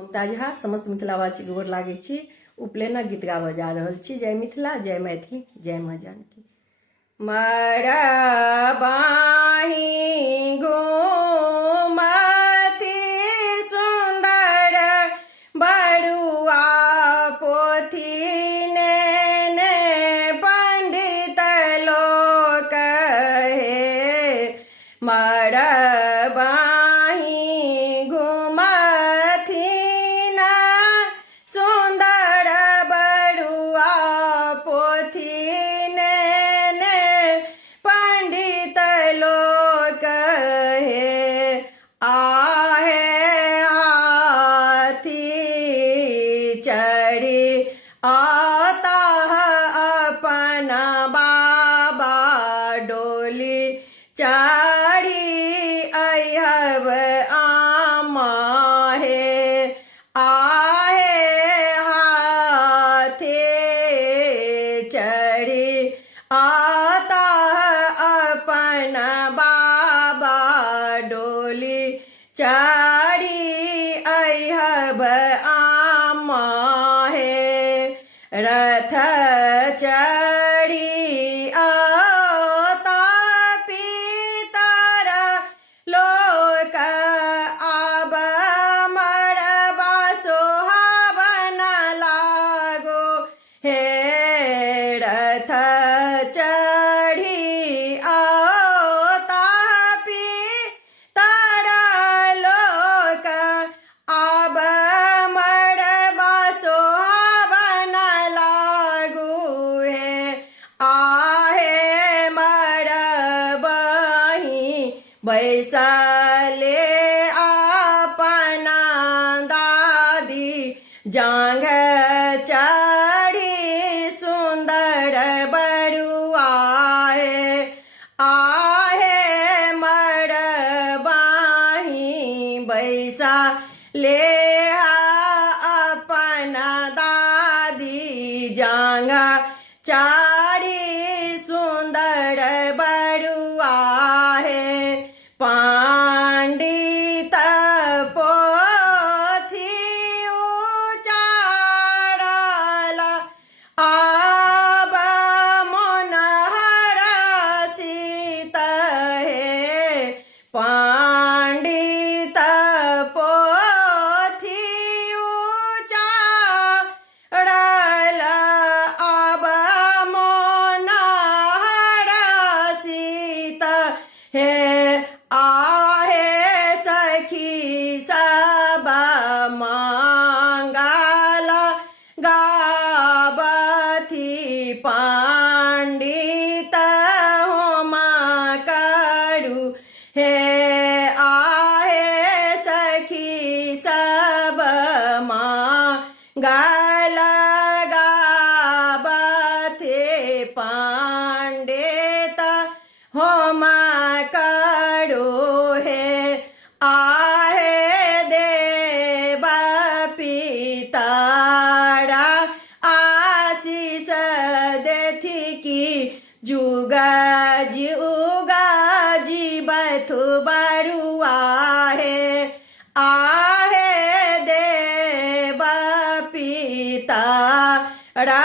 ममता झा समस्त मिथिलावासी गोर लागै छी। उपनयनक गीत गाबऽ जा रहल छी। जय मिथिला, जय मैथिली, जय माँ जानकी। मरबाही घुमति सुंदर बड़ुआ पोथी ने पंडित लोक हे। मरबाही घुमथि न सुंदर बड़ुआ पोथी ने पंडित लोक हे। आहे हाथी चढ़ी आता अपन बाबा डोली चढ़ी अहब आमा हे। आहे हाथे चढ़ी आता अपन बाबा डोली चढ़ी अहब आमा हे। रथ चढ़ी आता पितर लोक आब मरबा सोहावन लागो हे। रथ चढ़ी आता पितर लोक आब मरबा सोहावन लागो हे। आहे मरबही बैसले अपना दादी जांघ चढ़ी सुंदर बड़ुआ हे। आहे मरबाही बैसा ले अपना दादी जांघ चढ़ी सुंदर बड़ुआ हे। पंडित पोथी उचारल आब मन हरषित हे। पंडित पोथी उचारल आब मन हरषित हे। आहे सखी सब मंगल गावथि पंडित होम करू हे। आहे सखी सब मंगल गावथि पंडित होम करो हे। आहे देव पितारा आशीष देथि की जुग जुग जीवथु बड़ुआ हे। आहे देव पितारा